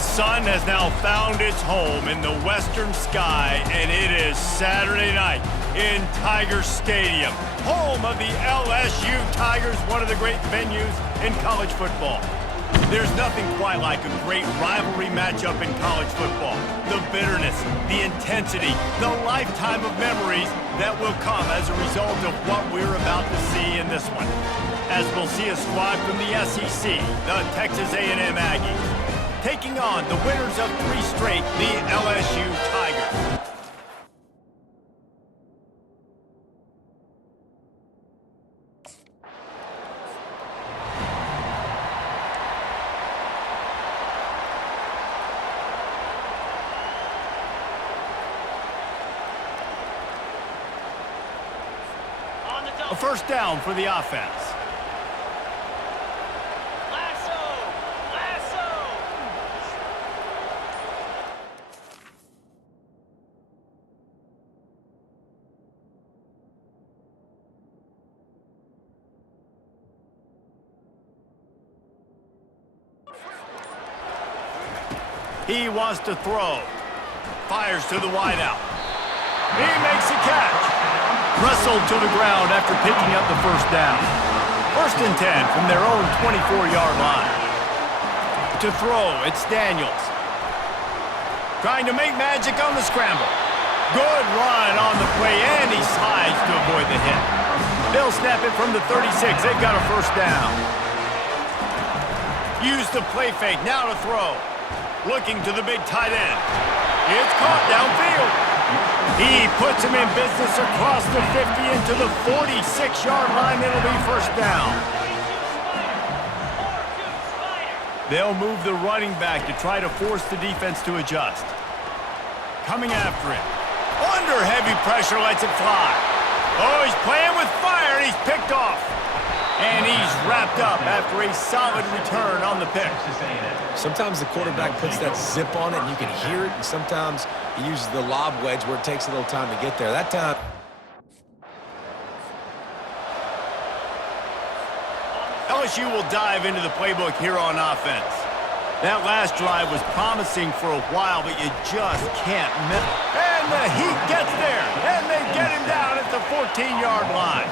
The sun has now found its home in the western sky, and it is Saturday night in Tiger Stadium, home of the LSU Tigers, one of the great venues in college football. There's nothing quite like a great rivalry matchup in college football. The bitterness, the intensity, the lifetime of memories that will come as a result of what we're about to see in this one. As we'll see a squad from the SEC, the Texas A&M Aggies, taking on the winners of 3 straight, the LSU Tigers. A first down for the offense. He wants to throw. Fires to the wideout. He makes a catch. Wrestled to the ground after picking up the first down. 1st and 10 from their own 24-yard line. To throw, it's Daniels. Trying to make magic on the scramble. Good run on the play, and he slides to avoid the hit. They'll snap it from the 36. They've got a first down. Use the play fake, now to throw. Looking to the big tight end. It's caught downfield. He puts him in business across the 50 into the 46-yard line. It'll be first down. They'll move the running back to try to force the defense to adjust. Coming after him. Under heavy pressure, lets it fly. Oh, he's playing with fire, and he's picked off. And he's wrapped up after a solid return on the pick. Sometimes the quarterback puts that zip on it and you can hear it, and sometimes he uses the lob wedge where it takes a little time to get there. That time... LSU will dive into the playbook here on offense. That last drive was promising for a while, but you just can't miss. And the Heat gets there, and they get him down at the 14-yard line.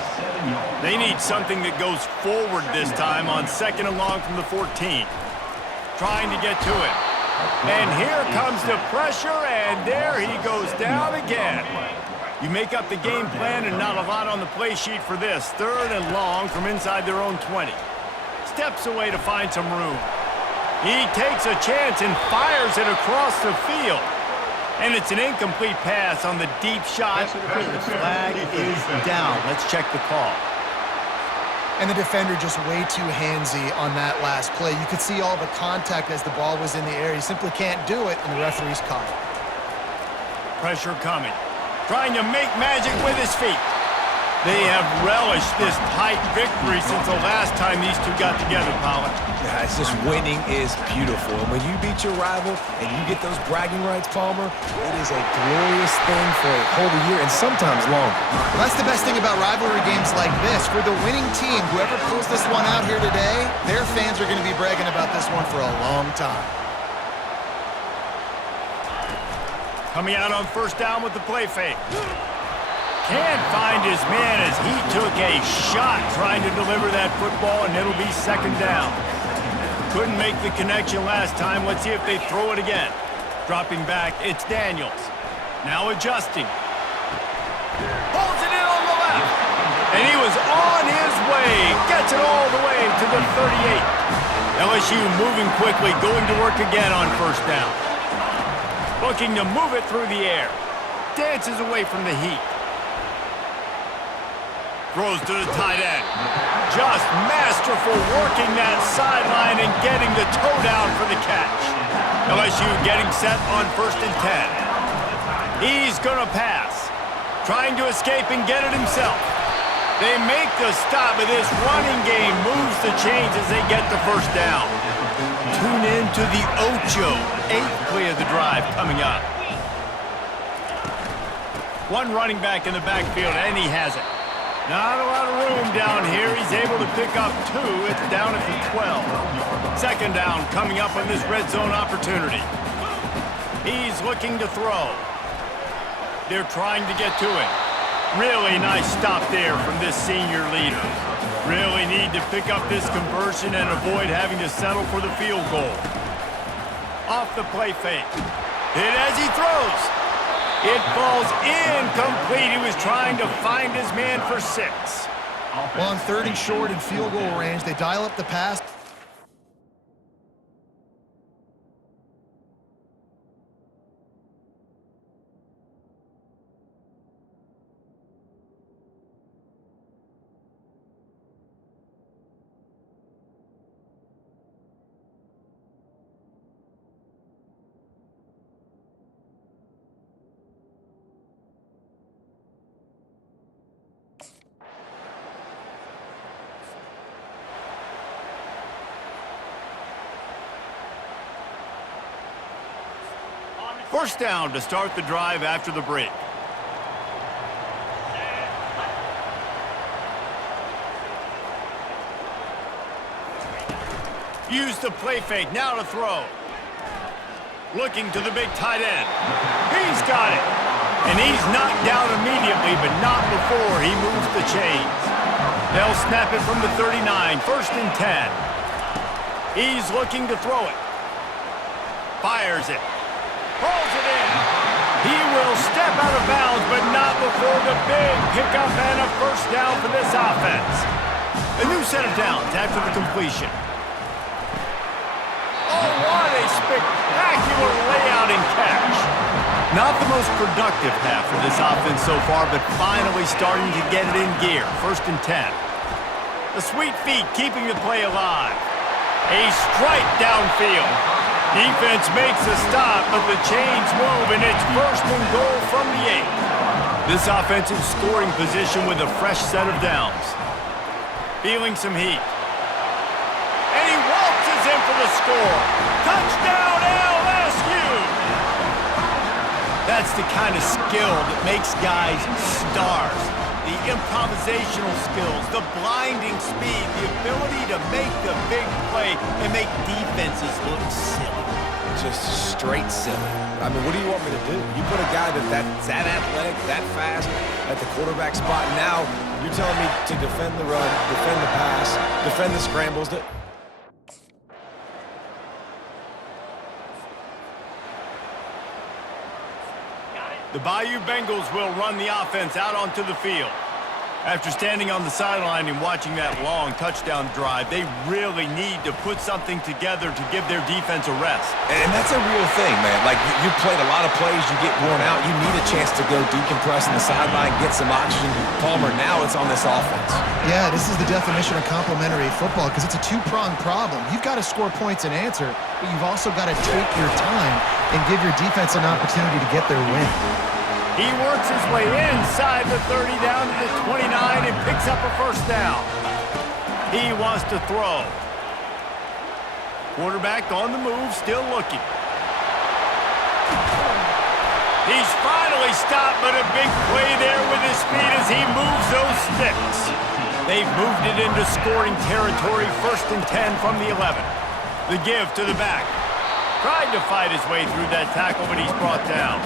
They need something that goes forward this time on 2nd and long from the 14. Trying to get to it. And here comes the pressure, and there he goes down again. You make up the game plan and not a lot on the play sheet for this. 3rd and long from inside their own 20. Steps away to find some room. He takes a chance and fires it across the field. And it's an incomplete pass on the deep shot. The flag is down. Let's check the call. And the defender just way too handsy on that last play. You could see all the contact as the ball was in the air. He simply can't do it, and the referee's caught it. Pressure coming. Trying to make magic with his feet. They have relished this tight victory since the last time these two got together, Pollard. Yeah, it's just winning is beautiful. And when you beat your rival and you get those bragging rights, Palmer, it is a glorious thing for a whole year and sometimes longer. Well, that's the best thing about rivalry games like this. For the winning team, whoever pulls this one out here today, their fans are going to be bragging about this one for a long time. Coming out on first down with the play fake. Can't find his man as he took a shot trying to deliver that football, and it'll be 2nd down. Couldn't make the connection last time. Let's see if they throw it again. Dropping back, it's Daniels. Now adjusting. Pulls it in on the left. And he was on his way. Gets it all the way to the 38. LSU moving quickly, going to work again on first down. Looking to move it through the air. Dances away from the Heat. Throws to the tight end. Just masterful working that sideline and getting the toe down for the catch. LSU getting set on 1st and 10. He's going to pass. Trying to escape and get it himself. They make the stop, but this running game moves the chains as they get the first down. Tune in to the Ocho. 8th play of the drive coming up. One running back in the backfield, and he has it. Not a lot of room down here. He's able to pick up 2. It's down at the 12. Second down coming up on this red zone opportunity. He's looking to throw. They're trying to get to him. Really nice stop there from this senior leader. Really need to pick up this conversion and avoid having to settle for the field goal. Off the play fake. Hit as he throws. It falls incomplete. He was trying to find his man for 6. Well, on 3rd and short in field goal range, they dial up the pass. First down to start the drive after the break. Use the play fake, now to throw. Looking to the big tight end. He's got it. And he's knocked down immediately, but not before he moves the chains. They'll snap it from the 39, 1st and 10. He's looking to throw it. Fires it. Pulls it in. He will step out of bounds, but not before the big pickup and a first down for this offense. A new set of downs after the completion. Oh, what a spectacular layout and catch. Not the most productive half for this offense so far, but finally starting to get it in gear. 1st and 10. The sweet feet keeping the play alive. A strike downfield. Defense makes a stop, but the chains move, and it's 1st and goal from the 8. This offensive scoring position with a fresh set of downs. Feeling some heat. And he waltzes in for the score. Touchdown, LSU! That's the kind of skill that makes guys stars. The improvisational skills, the blinding speed, the ability to make the big play and make defenses look silly. Just straight silly. I mean, what do you want me to do? You put a guy that's that athletic, that fast at the quarterback spot. Now you're telling me to defend the run, defend the pass, defend the scrambles. The Bayou Bengals will run the offense out onto the field. After standing on the sideline and watching that long touchdown drive, they really need to put something together to give their defense a rest. And that's a real thing, man. Like, you played a lot of plays, you get worn out, you need a chance to go decompress on the sideline, get some oxygen. Palmer, now it's on this offense. Yeah, this is the definition of complementary football because it's a two-pronged problem. You've got to score points and answer, but you've also got to take your time and give your defense an opportunity to get their win. He works his way inside the 30 down to the 29 and picks up a first down. He wants to throw. Quarterback on the move, still looking. He's finally stopped, but a big play there with his feet as he moves those sticks. They've moved it into scoring territory, 1st and 10 from the 11. The give to the back. Tried to fight his way through that tackle, but he's brought down.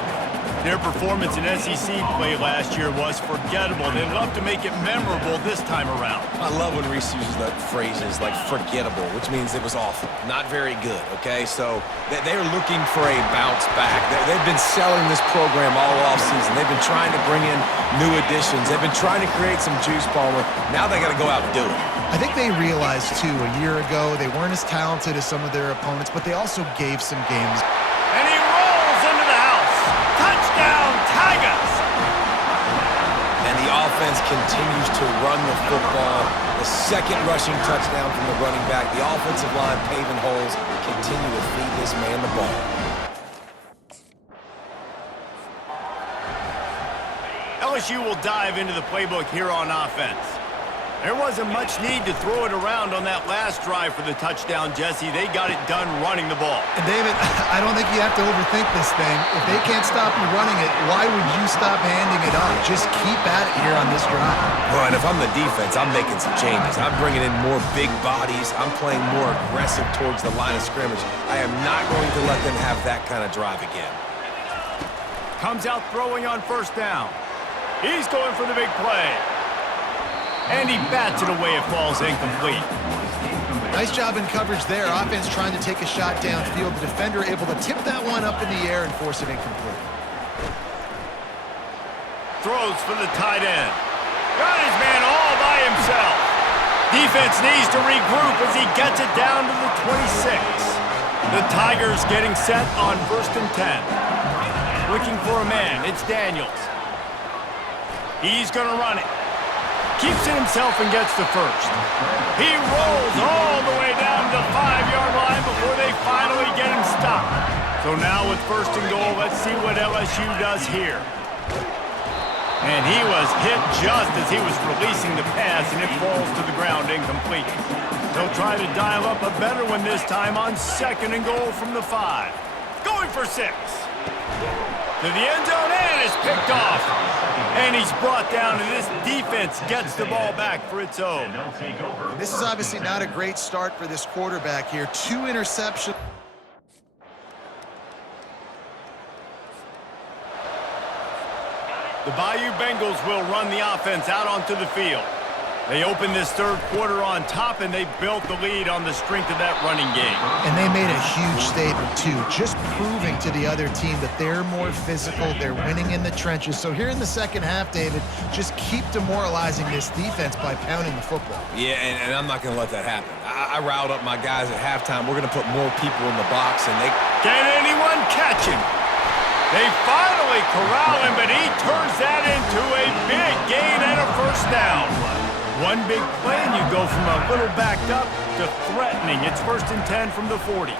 Their performance in SEC play last year was forgettable. They'd love to make it memorable this time around. I love when Reese uses that phrases like forgettable, which means it was awful, not very good, okay? So they're looking for a bounce back. They've been selling this program all offseason. They've been trying to bring in new additions. They've been trying to create some juice, Palmer. Now they got to go out and do it. I think they realized, too, a year ago they weren't as talented as some of their opponents, but they also gave some games. And he rolls into the house. Touchdown, Tigers! And the offense continues to run the football. The second rushing touchdown from the running back. The offensive line paving holes. Continue to feed this man the ball. LSU will dive into the playbook here on offense. There wasn't much need to throw it around on that last drive for the touchdown, Jesse. They got it done running the ball. And David, I don't think you have to overthink this thing. If they can't stop you running it, why would you stop handing it off? Just keep at it here on this drive. Well, and if I'm the defense, I'm making some changes. I'm bringing in more big bodies. I'm playing more aggressive towards the line of scrimmage. I am not going to let them have that kind of drive again. Comes out throwing on first down. He's going for the big play. And he bats it away. It falls incomplete. Nice job in coverage there. Offense trying to take a shot downfield. The defender able to tip that one up in the air and force it incomplete. Throws for the tight end. Got his man all by himself. Defense needs to regroup as he gets it down to the 26. The Tigers getting set on 1st and 10. Looking for a man. It's Daniels. He's going to run it. Keeps it himself and gets the first. He rolls all the way down to the 5-yard line before they finally get him stopped. So now with 1st and goal, let's see what LSU does here. And he was hit just as he was releasing the pass, and it falls to the ground incomplete. They'll try to dial up a better one this time on 2nd and goal from the 5. Going for 6. To the end zone, and is picked off. And he's brought down, and this defense gets the ball back for its own. And this is obviously not a great start for this quarterback here. 2 interceptions. The Bayou Bengals will run the offense out onto the field. They opened this 3rd quarter on top, and they built the lead on the strength of that running game. And they made a huge statement, too, just proving to the other team that they're more physical, they're winning in the trenches. So here in the second half, David, just keep demoralizing this defense by pounding the football. Yeah, and I'm not going to let that happen. I riled up my guys at halftime. We're going to put more people in the box, and they... Can anyone catch him? They finally corral him, but he turns that into a big gain and a 1st down. One big play, and you go from a little backed up to threatening. It's 1st and 10 from the 40.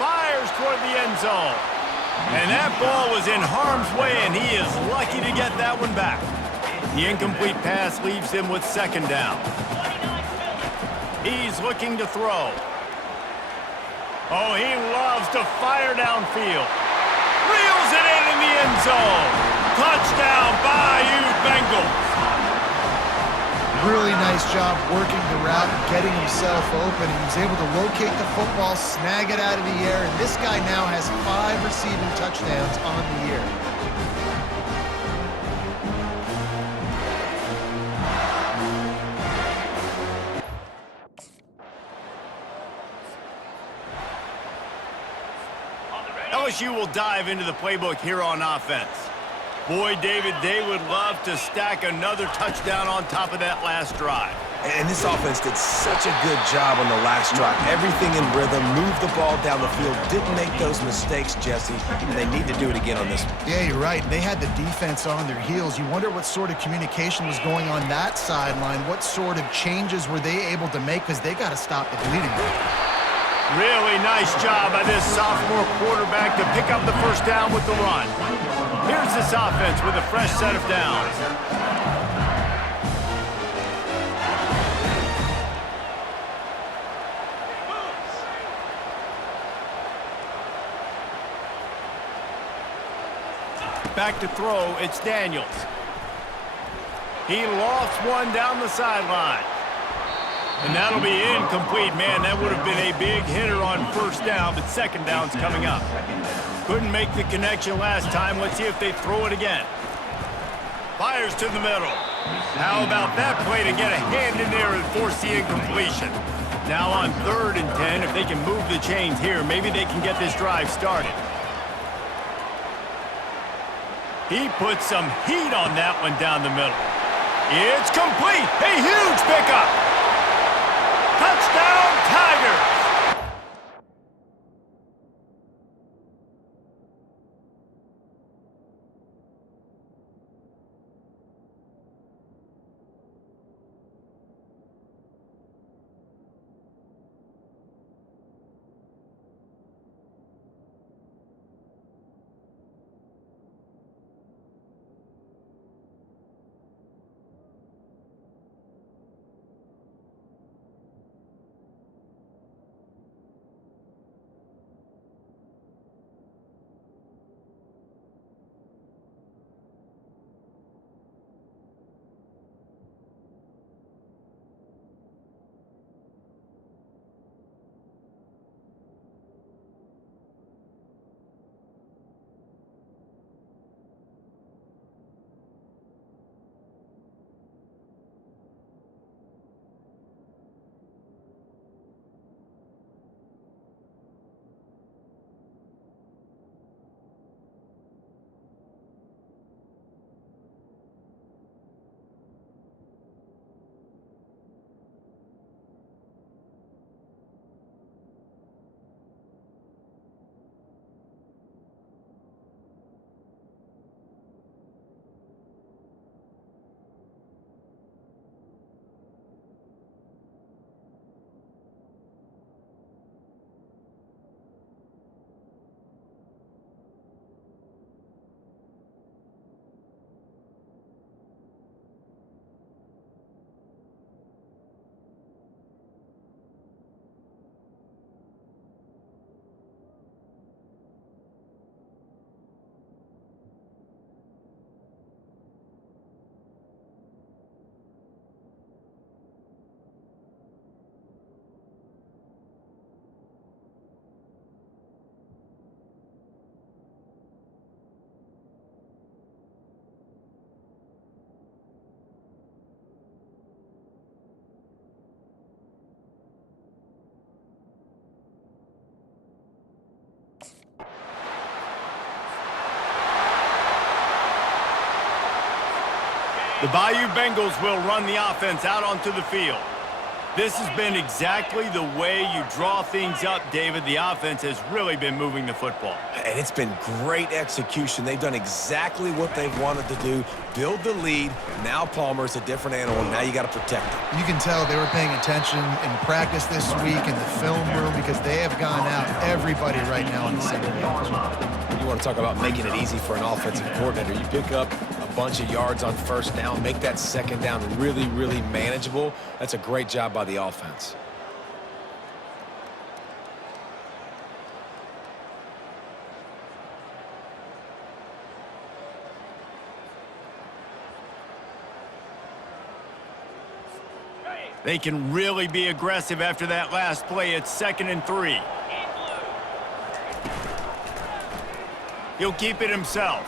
Fires toward the end zone. And that ball was in harm's way, and he is lucky to get that one back. The incomplete pass leaves him with 2nd down. He's looking to throw. Oh, he loves to fire downfield. Reels it in the end zone. Touchdown, Bayou Bengals. Really nice job working the route and getting himself open. He was able to locate the football, snag it out of the air, and this guy now has 5 receiving touchdowns on the year. LSU will dive into the playbook here on offense. Boy, David, they would love to stack another touchdown on top of that last drive. And this offense did such a good job on the last drive. Everything in rhythm, moved the ball down the field, didn't make those mistakes, Jesse, and they need to do it again on this one. Yeah, you're right. They had the defense on their heels. You wonder what sort of communication was going on that sideline. What sort of changes were they able to make, because they got to stop the bleeding. Really nice job by this sophomore quarterback to pick up the 1st down with the run. Here's this offense with a fresh set of downs. Back to throw, it's Daniels. He lofts one down the sideline. And that'll be incomplete. Man, that would have been a big hitter on 1st down, but 2nd down's coming up. Couldn't make the connection last time. Let's see if they throw it again. Fires to the middle. How about that play to get a hand in there and force the incompletion? Now on 3rd and 10, if they can move the chains here, maybe they can get this drive started. He puts some heat on that one down the middle. It's complete. A huge pickup. Touchdown, Tigers! The Bayou Bengals will run the offense out onto the field. This has been exactly the way you draw things up, David. The offense has really been moving the football. And it's been great execution. They've done exactly what they've wanted to do. Build the lead. Now Palmer's a different animal. Now you got to protect him. You can tell they were paying attention in practice this week in the film room because they have gone out everybody right now on the same page. You want to talk about making it easy for an offensive coordinator. You pick up a bunch of yards on first down, make that second down really, really manageable. That's a great job by the offense. They can really be aggressive after that last play. It's 2nd and 3. He'll keep it himself.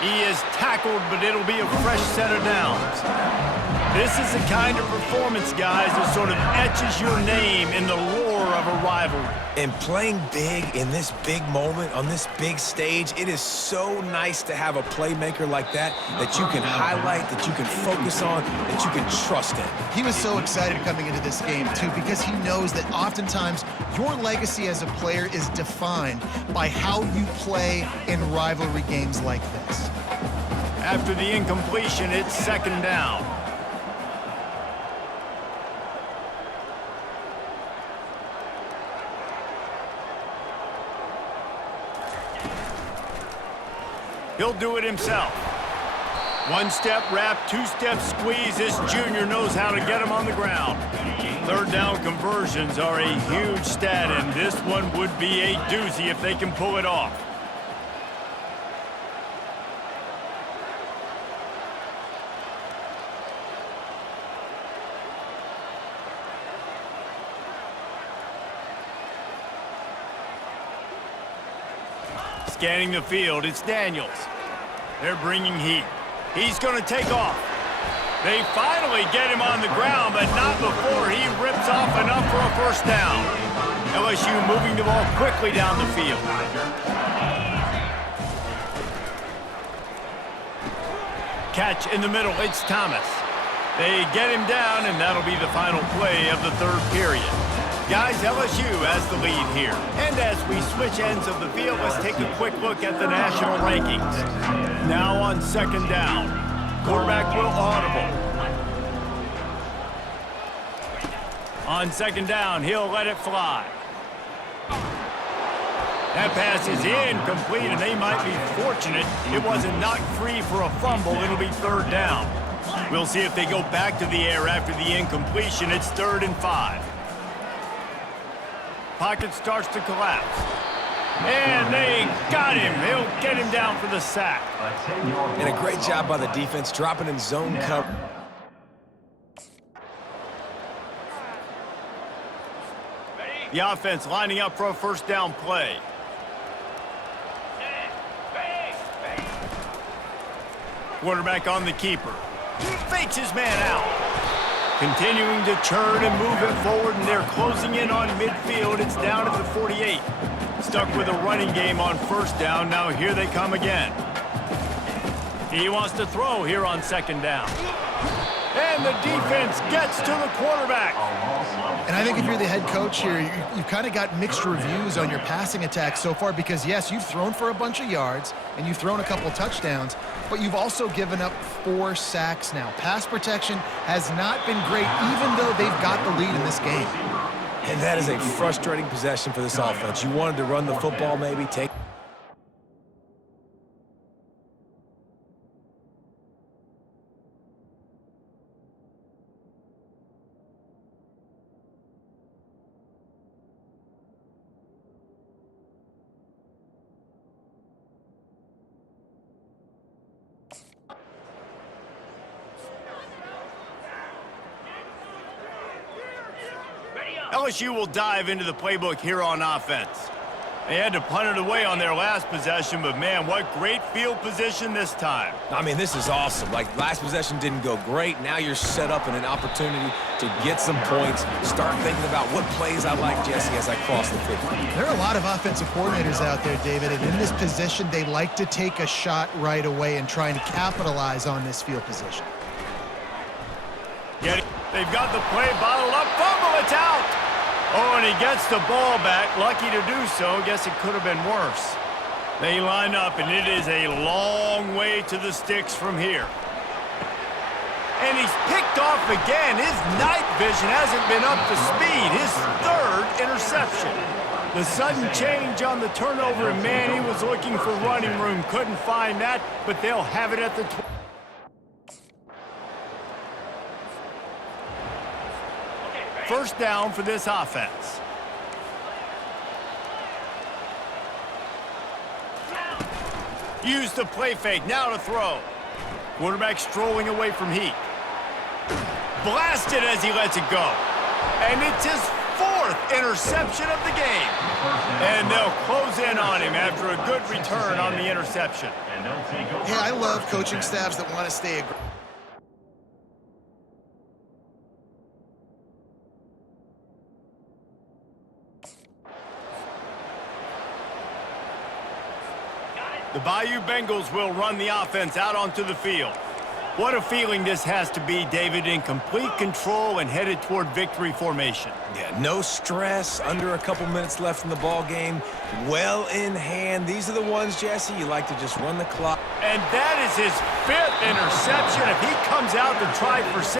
He is tackled, but it'll be a fresh set of downs. This is the kind of performance, guys, that sort of etches your name in the lore of a rivalry. And playing big in this big moment, on this big stage, it is so nice to have a playmaker like that that you can highlight, that you can focus on, that you can trust in. He was so excited coming into this game, too, because he knows that oftentimes your legacy as a player is defined by how you play in rivalry games like this. After the incompletion, it's 2nd down. He'll do it himself. One-step wrap, two-step squeeze. This junior knows how to get him on the ground. 3rd down conversions are a huge stat, and this one would be a doozy if they can pull it off. Scanning the field, it's Daniels. They're bringing heat. He's going to take off. They finally get him on the ground, but not before he rips off enough for a 1st down. LSU moving the ball quickly down the field. Catch in the middle, it's Thomas. They get him down, and that'll be the final play of the 3rd period. Guys, LSU has the lead here. And as we switch ends of the field, let's take a quick look at the national rankings. Now on 2nd down. Quarterback will audible. On 2nd down, he'll let it fly. That pass is incomplete, and they might be fortunate it wasn't knocked free for a fumble. It'll be 3rd down. We'll see if they go back to the air after the incompletion. It's 3rd and 5. Pocket starts to collapse. And they got him. He'll get him down for the sack. And a great job by the defense, dropping in zone cover. The offense lining up for a 1st down play. Quarterback on the keeper. Fakes his man out. Continuing to churn and move it forward, and they're closing in on midfield. It's down at the 48. Stuck with a running game on 1st down. Now here they come again. He wants to throw here on 2nd down. And the defense gets to the quarterback. And I think if you're the head coach here, you've kind of got mixed reviews on your passing attack so far because, yes, you've thrown for a bunch of yards and you've thrown a couple touchdowns, but you've also given up 4 sacks now. Pass protection has not been great, even though they've got the lead in this game. And that is a frustrating possession for this offense. You wanted to run the football, maybe take. LSU will dive into the playbook here on offense. They had to punt it away on their last possession, but man, what great field position this time. I mean, this is awesome. Like, last possession didn't go great. Now you're set up in an opportunity to get some points. Start thinking about what plays I like, Jesse, as I cross the 50. There are a lot of offensive coordinators out there, David, and in this position, they like to take a shot right away and trying to capitalize on this field position. They've got the play bottled up. Fumble, it's out. Oh, and he gets the ball back. Lucky to do so. Guess it could have been worse. They line up, and it is a long way to the sticks from here. And he's picked off again. His night vision hasn't been up to speed. His third interception. The sudden change on the turnover, and man, he was looking for running room. Couldn't find that, but they'll have it at the 20. First down for this offense. Use the play fake, now to throw. Quarterback strolling away from Heat. Blasted as he lets it go. And it's his fourth interception of the game. And they'll close in on him after a good return on the interception. Yeah, I love coaching staffs that want to stay aggressive. The Bayou Bengals will run the offense out onto the field. What a feeling this has to be, David, in complete control and headed toward victory formation. Yeah, no stress, under a couple minutes left in the ball game. Well in hand. These are the ones, Jesse, you like to just run the clock. And that is his fifth interception. If he comes out to try for